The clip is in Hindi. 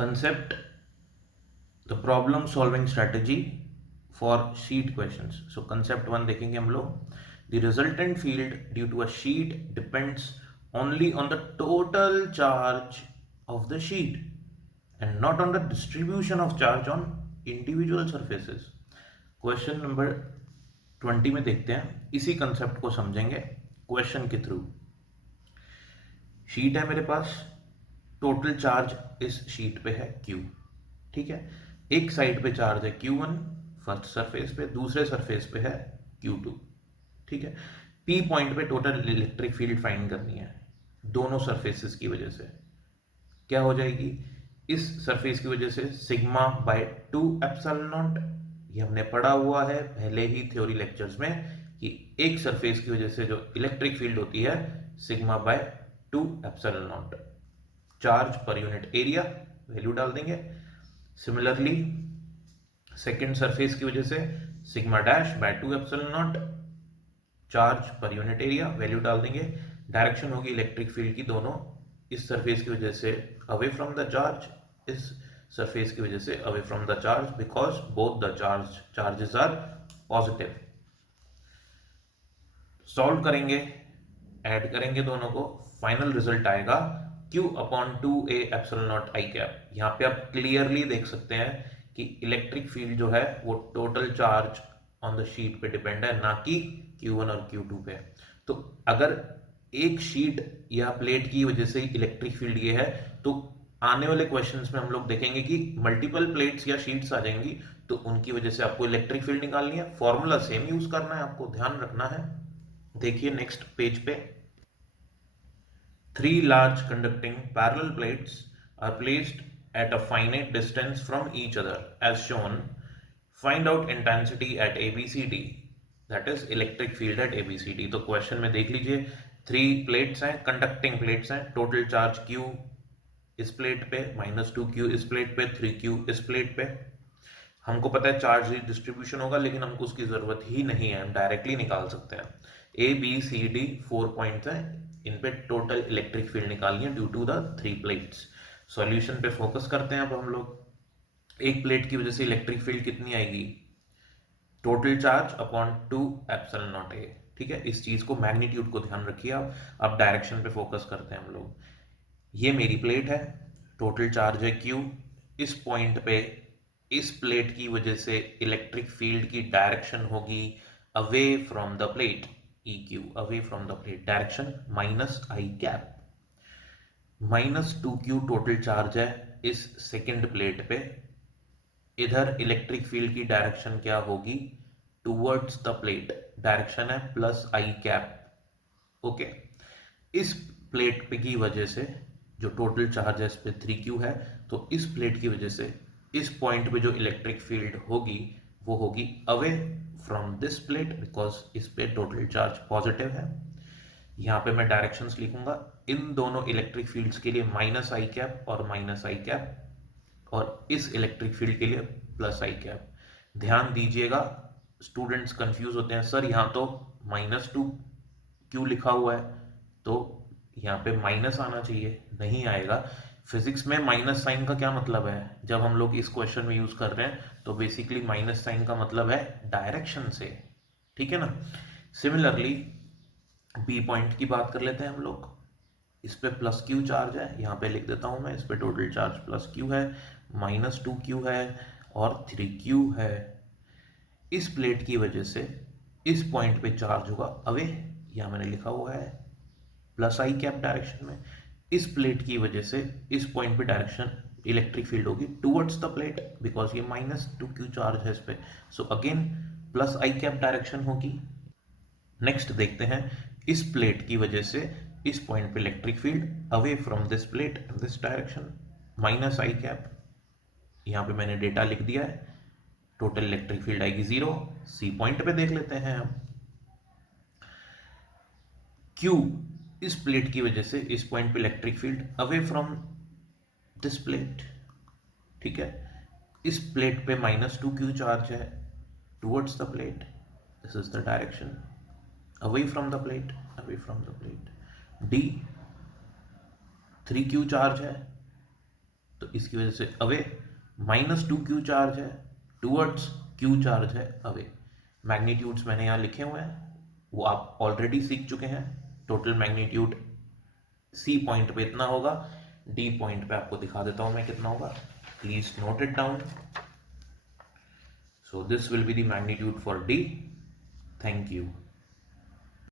concept, the problem solving strategy for sheet questions. So concept one देखेंगे हम लोग. The resultant field due to a sheet depends only on the total charge of the sheet and not on the distribution of charge on individual surfaces. Question number 20 में देखते हैं, इसी कंसेप्ट को समझेंगे क्वेश्चन के थ्रू. शीट है मेरे पास, टोटल चार्ज इस शीट पे है Q. ठीक है, एक साइड पे चार्ज है Q1 फर्स्ट सरफेस पे, दूसरे सरफेस पे है Q2. ठीक है, P पॉइंट पे टोटल इलेक्ट्रिक फील्ड फाइंड करनी है दोनों सरफेसेस की वजह से. क्या हो जाएगी, इस सरफेस की वजह से सिग्मा बाय 2 एप्सिलॉन नॉट. ये हमने पढ़ा हुआ है पहले ही थ्योरी लेक्चर्स में कि एक सरफेस की वजह से जो इलेक्ट्रिक फील्ड होती है sigma bye 2 epsilon not. Charge per unit area value डाल देंगे. सिमिलरली सेकेंड सरफेस की वजह से sigma dash by 2 epsilon not, charge per unit area value डाल देंगे. डायरेक्शन होगी इलेक्ट्रिक फील्ड की दोनों, इस सरफेस की वजह से अवे फ्रॉम द चार्ज, इस सरफेस की वजह से away from the charge, because both the charges are positive. Solve करेंगे, ऐड करेंगे दोनों को, फाइनल रिजल्ट आएगा Q upon 2a epsilon naught I cap. यहाँ पे आप क्लियरली देख सकते हैं कि इलेक्ट्रिक फील्ड जो है वो total charge on the sheet पे डिपेंड है, ना कि Q1 और Q2 पे. तो अगर एक शीट या प्लेट की वजह से इलेक्ट्रिक फील्ड ये है, तो आने वाले क्वेश्चंस में हम लोग देखेंगे कि मल्टीपल प्लेट्स या शीट्स आ जाएंगी तो उनकी वजह से आपको इलेक्ट्रिक फील्ड निकालनी है. फॉर्मूला सेम यूज करना है, आपको ध्यान रखना है. देखिए नेक्स्ट पेज पे, 3 large conducting parallel plates are placed at a finite distance from each other as shown. Find out intensity at ABCD, that is electric field at ABCD. तो क्वेश्चन में देख लीजिए, 3 प्लेट्स हैं, कंडक्टिंग प्लेट्स हैं, टोटल चार्ज Q इस प्लेट पे, -2Q इस प्लेट पे, 3Q इस प्लेट पे. हमको पता है चार्ज डिस्ट्रीब्यूशन होगा, लेकिन हमको उसकी जरूरत ही नहीं है, हम डायरेक्टली निकाल सकते हैं. ABCD 4 पॉइंट्स हैं, इन पे टोटल इलेक्ट्रिक फील्ड निकालनी है due to the 3 plates. Solution पे फोकस करते हैं अब हम लोग. एक प्लेट की वजह से इलेक्ट्रिक फील्ड कितनी आएगी, total charge upon 2 epsilon not A. ठीक है, इस चीज को मैग्नीट्यूड को ध्यान रखिए आप. अब डायरेक्शन पे फोकस करते हैं हम लोग. ये मेरी प्लेट है, टोटल चार्ज है Q. इस पॉइंट पे इस प्लेट की वजह से इलेक्ट्रिक फील्ड की डायरेक्शन होगी away from the plate, EQ, away from the plate, direction minus I cap. -2Q total charge है इस सेकेंड प्लेट पे. इधर इलेक्ट्रिक फील्ड की डायरेक्शन क्या होगी, टूवर्ड्स द प्लेट, डायरेक्शन है प्लस आई कैप. ओके, इस प्लेट पे की वजह से जो टोटल चार्ज है इस पे 3Q है, तो इस प्लेट की वजह से इस पॉइंट पे जो इलेक्ट्रिक फील्ड होगी वो होगी away from this plate, because इस पे टोटल चार्ज पॉजिटिव है. यहाँ पे मैं डायरेक्शंस लिखूंगा इन दोनों इलेक्ट्रिक फील्ड्स के लिए, माइनस आई कैप और माइनस आई कैप, और इस इलेक्ट्रिक फील्ड के लिए प्लस आई कैप. ध्यान दीजिएगा, स्टूडेंट्स कंफ्यूज होते हैं, सर यहाँ तो -2Q लिखा हुआ है तो यहाँ पे माइनस आना चाहिए, नहीं आएगा. फिजिक्स में माइनस साइन का क्या मतलब है, जब हम लोग इस क्वेश्चन में यूज कर रहे हैं तो बेसिकली माइनस साइन का मतलब है डायरेक्शन से. ठीक है ना. सिमिलरली बी पॉइंट की बात कर लेते हैं हम लोग. इस पे +Q चार्ज है, यहाँ पे लिख देता हूं मैं, इस पे टोटल चार्ज +Q है, -2Q है और 3Q है. इस प्लेट की वजह से इस पॉइंट पे चार्ज होगा अवे, यहाँ मैंने लिखा हुआ है प्लस आई कैप डायरेक्शन में. इस प्लेट की वजह से इस पॉइंट पे डायरेक्शन इलेक्ट्रिक फील्ड होगी टुवर्ड्स द प्लेट, बिकॉज ये -2Q चार्ज है इस पे, सो अगेन प्लस आई कैप डायरेक्शन होगी. नेक्स्ट देखते हैं, इस प्लेट की वजह से इस पॉइंट पे electric field away from this plate this direction, minus I cap. यहाँ पे मैंने डेटा लिख दिया है, टोटल इलेक्ट्रिक फील्ड आएगी 0. सी पॉइंट पे देख लेते हैं हम. Q इस प्लेट की वजह से इस पॉइंट पे electric field away from this plate. ठीक है, इस प्लेट पे -2Q चार्ज है towards the plate, this is the direction away from the plate, away from the plate. D 3Q charge है तो इसकी वजह से अवे, -2q चार्ज है टूवर्ड्स, q चार्ज है अवे। मैग्नीट्यूड्स मैंने यहाँ लिखे हुए हैं, वो आप ऑलरेडी सीख चुके हैं। टोटल मैग्नीट्यूड C पॉइंट पे इतना होगा, D पॉइंट पे आपको दिखा देता हूँ मैं कितना होगा, please note it down. So this will be the magnitude for D। Thank you.